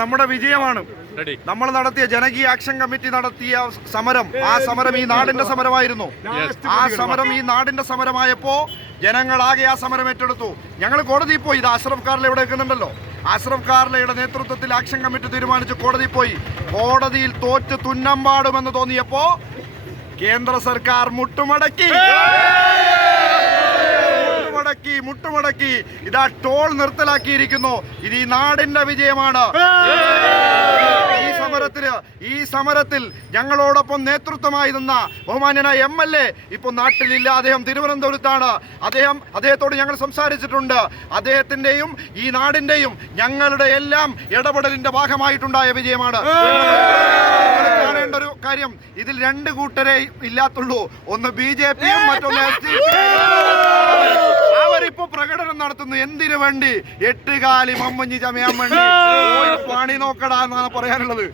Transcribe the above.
നമ്മുടെ വിജയമാണ്. റെഡി നമ്മൾ നടത്തിയ ജനകീയ ആക്ഷൻ കമ്മിറ്റി നടത്തിയ സമരം ആ സമരം ഈ നാടിന്റെ സമരമായിരുന്നു. ആ സമരം ഈ നാടിന്റെ സമരമായപ്പോ ജനങ്ങളാകെ ആ സമരം ഏറ്റെടുത്തു. ഞങ്ങൾ കോടതിയിൽ പോയി. ഇത് അഷ്റഫ് കാർല ഇവിടെ വെക്കുന്നുണ്ടല്ലോ അഷ്റഫ് കാർലയുടെ നേതൃത്വത്തിൽ ആക്ഷൻ കമ്മിറ്റി തീരുമാനിച്ച് കോടതിയിൽ പോയി. കോടതിയിൽ തോറ്റ് തുന്നമ്പാടുമെന്ന് തോന്നിയപ്പോ കേന്ദ്ര സർക്കാർ മുട്ടുമടക്കി. മുട്ടുമടക്കി മുട്ടുമടക്കി. ഇതാ ടോൾ നിർത്തലാക്കിയിരിക്കുന്നു. ഇത് ഈ നാടിന്റെ വിജയമാണ്. ഈ സമരത്തിന് ഈ സമരത്തിൽ ഞങ്ങളോടൊപ്പം നേതൃത്വമായി നിന്ന ബഹുമാന്യനായ എം എൽ എ ഇപ്പൊ നാട്ടിലില്ല. അദ്ദേഹം തിരുവനന്തപുരത്താണ്. അദ്ദേഹം അദ്ദേഹത്തോട് ഞങ്ങൾ സംസാരിച്ചിട്ടുണ്ട്. അദ്ദേഹത്തിന്റെയും ഈ നാടിന്റെയും ഞങ്ങളുടെ എല്ലാം ഇടപെടലിന്റെ ഭാഗമായിട്ടുണ്ടായ വിജയമാണ്. കാണേണ്ട ഒരു കാര്യം ഇതിൽ രണ്ട് കൂട്ടരെ ഇല്ലാത്തുള്ളൂ. ഒന്ന് ബി ജെ പിയും മറ്റൊന്ന് എസ് നടത്തുന്നു എന്തിനു വേണ്ടി? എട്ടുകാലി മമ്മഞ്ഞി ചമയാൻ വേണ്ടി. പോയി പണി നോക്കടാ എന്നാണ് പറയാനുള്ളത്.